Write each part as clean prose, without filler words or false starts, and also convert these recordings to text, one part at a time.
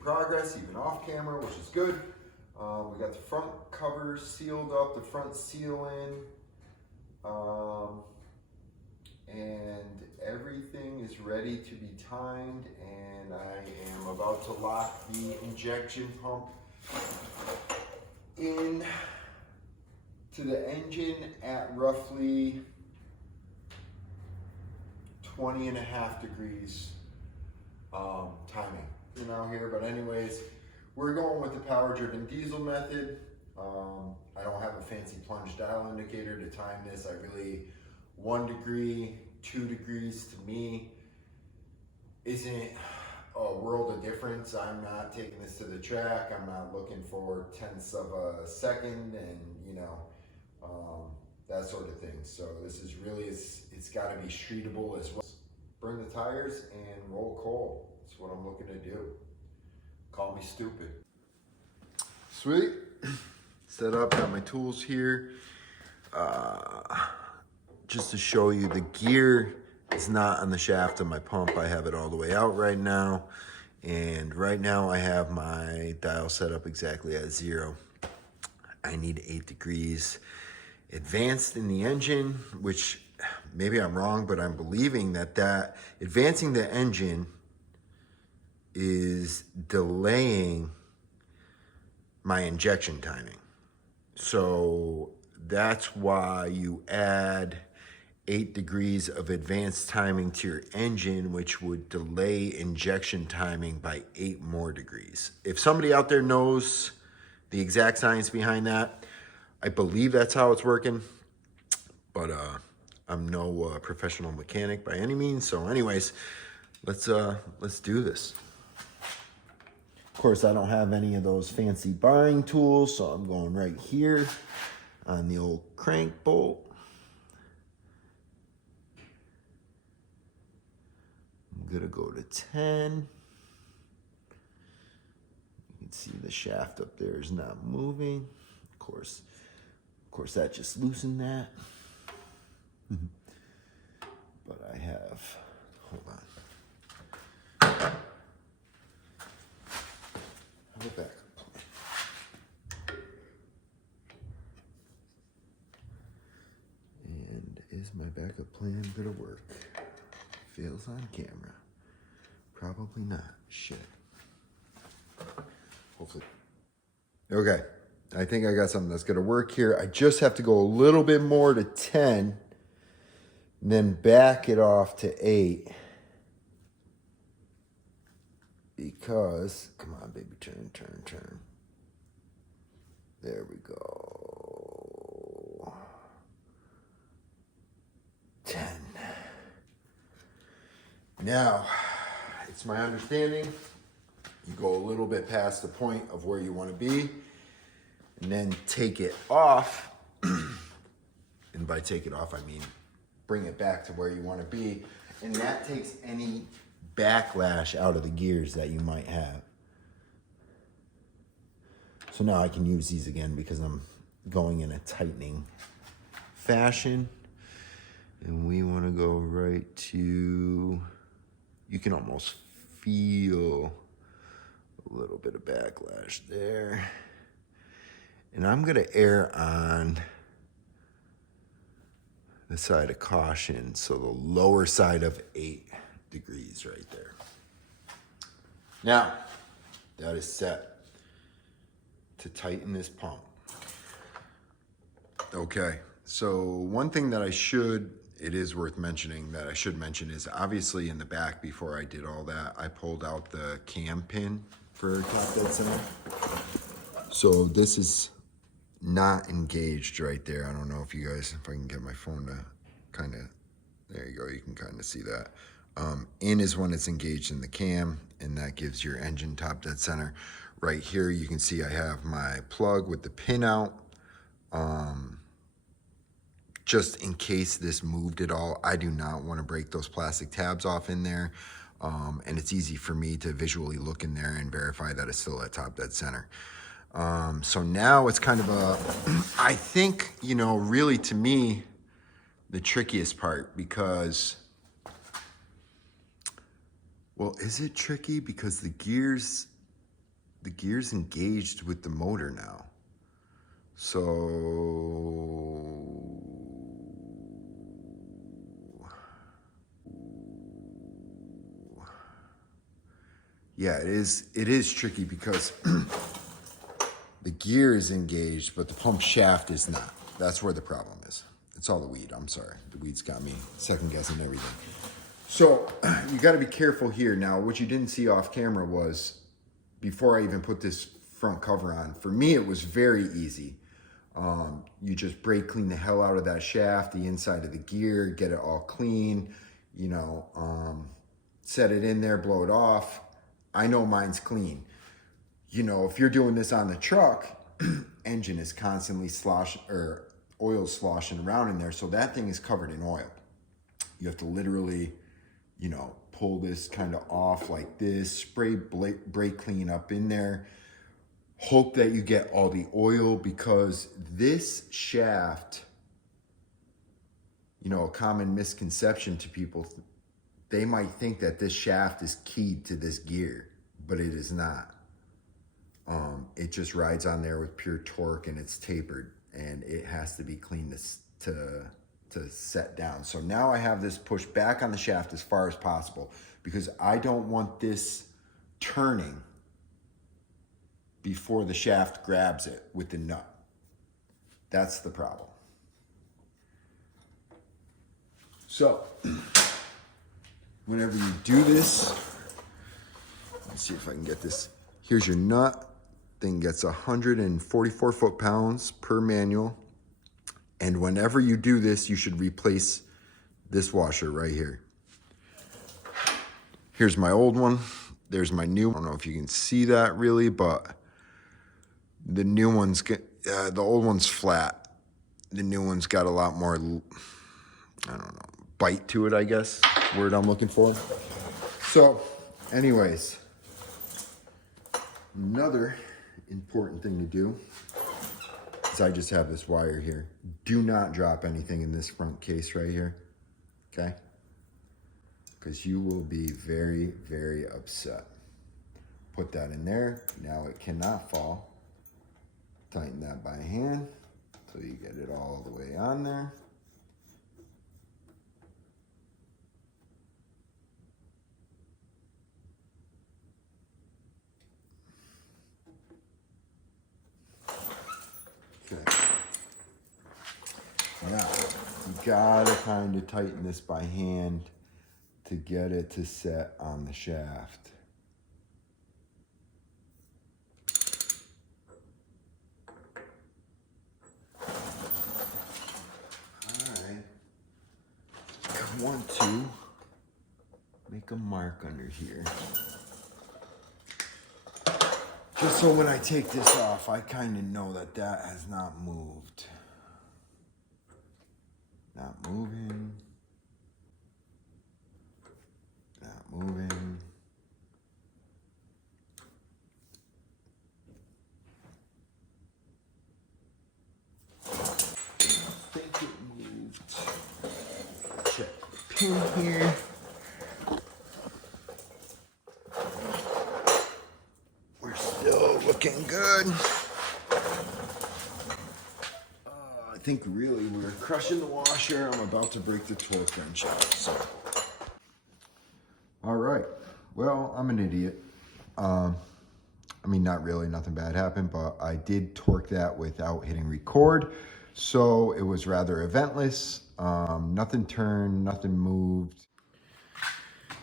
Progress even off camera, which is good. We got the front cover sealed up, the front seal in, and everything is ready to be timed, and I am about to lock the injection pump in to the engine at roughly 20.5 degrees timing. Now here, but anyways, we're going with the power driven diesel method. I don't have a fancy plunge dial indicator to time this. 1 degree, 2 degrees to me isn't a world of difference. I'm not taking this to the track. I'm not looking for tenths of a second and that sort of thing. So this is really, it's got to be streetable as well. Burn the tires and roll coal. That's what I'm looking to do. Call me stupid. Sweet. Set up, got my tools here. Just to show you, the gear is not on the shaft of my pump. I have it all the way out right now. And right now I have my dial set up exactly at 0. I need 8 degrees advanced in the engine, which maybe I'm wrong, but I'm believing that advancing the engine is delaying my injection timing. So that's why you add 8 degrees of advanced timing to your engine, which would delay injection timing by 8 more degrees. If somebody out there knows the exact science behind that, I believe that's how it's working, but I'm no professional mechanic by any means. So anyways, let's do this. Of course, I don't have any of those fancy barring tools, so I'm going right here on the old crank bolt. I'm gonna go to 10. You can see the shaft up there is not moving. Of course that just loosened that. But I have, hold on. Have a backup plan. And is my backup plan gonna work? Fails on camera. Probably not. Shit. Hopefully. Okay. I think I got something that's gonna work here. I just have to go a little bit more to 10, and then back it off to 8. Because, come on, baby, turn. There we go. 10. Now, it's my understanding, you go a little bit past the point of where you want to be, and then take it off. And by take it off, I mean bring it back to where you want to be. And that takes any backlash out of the gears that you might have. So now I can use these again because I'm going in a tightening fashion. And we want to go right to, you can almost feel a little bit of backlash there. And I'm going to err on the side of caution, so the lower side of 8 degrees right there. Now, that is set to tighten this pump. Okay, so one thing that it is worth mentioning that I should mention is obviously in the back, before I did all that, I pulled out the cam pin for top dead center. So this is not engaged right there. I don't know if I can get my phone to kind of, there you go, you can kind of see that. In is when it's engaged in the cam, and that gives your engine top dead center. right here, you can see I have my plug with the pin out. Just in case this moved at all, I do not want to break those plastic tabs off in there. And it's easy for me to visually look in there and verify that it's still at top dead center. So now it's kind of a, I think, you know, really to me, the trickiest part, because, well, is it tricky? Because the gear's engaged with the motor now. So, yeah, it is tricky because the gear is engaged, but the pump shaft is not. That's where the problem is. It's all the weed, I'm sorry. The weed's got me second guessing everything. So you gotta be careful here. Now, what you didn't see off camera was, before I even put this front cover on, for me it was very easy. You just brake clean the hell out of that shaft, the inside of the gear, get it all clean, you know, set it in there, blow it off. I know mine's clean. You know, if you're doing this on the truck, engine is constantly oil sloshing around in there, so that thing is covered in oil. You have to literally, you know, pull this kind of off like this, spray brake clean up in there, hope that you get all the oil, because this shaft, you know, a common misconception to people, they might think that this shaft is keyed to this gear, but it is not. It just rides on there with pure torque, and it's tapered, and it has to be cleaned to set down. So now I have this pushed back on the shaft as far as possible, because I don't want this turning before the shaft grabs it with the nut. That's the problem. So whenever you do this, let's see if I can get this. Here's your nut. Thing gets 144 foot-pounds per manual. And whenever you do this, you should replace this washer right here. Here's my old one. There's my new one. I don't know if you can see that really, but the new one's, the old one's flat. The new one's got a lot more, I don't know, bite to it, I guess, word I'm looking for. So, anyways, another important thing to do is I just have this wire here. Do not drop anything in this front case right here, okay? Because you will be very, very upset. Put that in there. Now it cannot fall. Tighten that by hand until you get it all the way on there. Okay. Now, you gotta kind of tighten this by hand to get it to set on the shaft. Alright. I want to make a mark under here. Just so when I take this off, I kind of know that that has not moved. Not moving. Not moving. I think it moved. Check the pin here. We're still looking good. I think really we're crushing the washer. I'm about to break the torque wrench out. So. All right. Well, I'm an idiot. I mean, not really, nothing bad happened, but I did torque that without hitting record. So it was rather eventless. Nothing turned, nothing moved.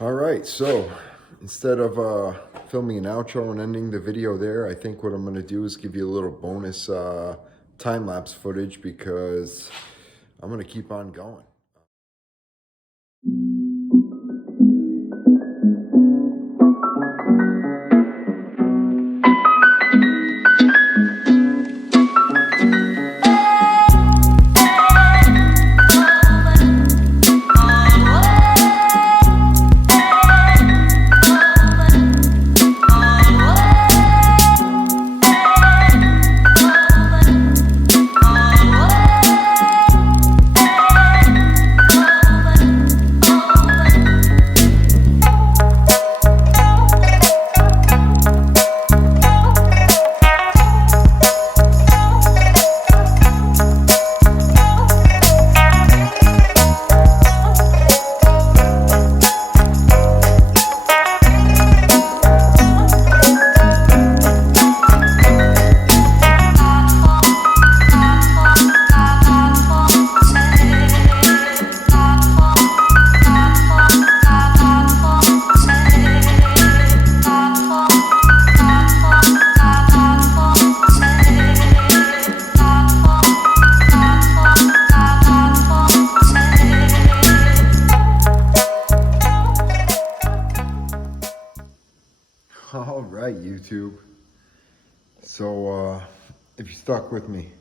All right, so instead of filming an outro and ending the video there, I think what I'm gonna do is give you a little bonus time-lapse footage, because I'm gonna keep on going. All right, YouTube. So if you stuck with me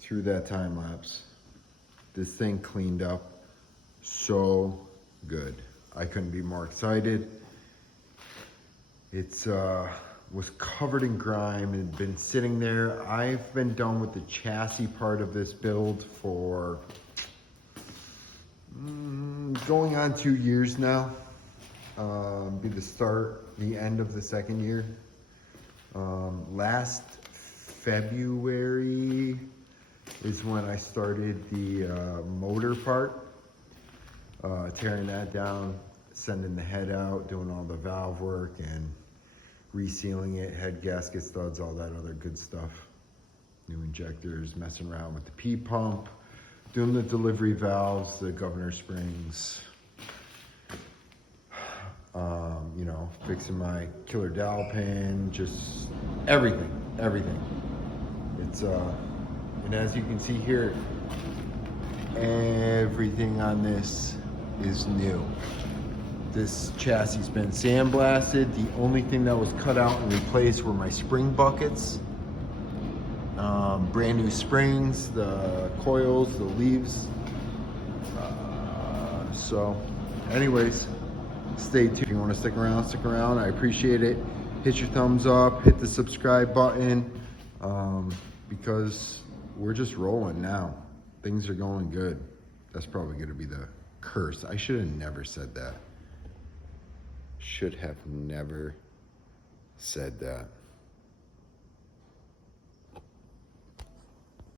through that time lapse, this thing cleaned up so good. I couldn't be more excited. It's was covered in grime and had been sitting there. I've been done with the chassis part of this build for going on 2 years now. Be the end of the second year. Last February is when I started the motor part, tearing that down, sending the head out, doing all the valve work and resealing it, head gasket studs, all that other good stuff. New injectors, messing around with the P pump, doing the delivery valves, the governor springs, you know, fixing my killer dowel pin, just everything. It's, and as you can see here, everything on this is new. This chassis has been sandblasted. The only thing that was cut out and replaced were my spring buckets. Brand new springs, the coils, the leaves. So anyways, stay tuned. If you want to stick around, stick around. I appreciate it. Hit your thumbs up, hit the subscribe button, because we're just rolling now. Things are going good. That's probably going to be the curse. I should have never said that. Should have never said that.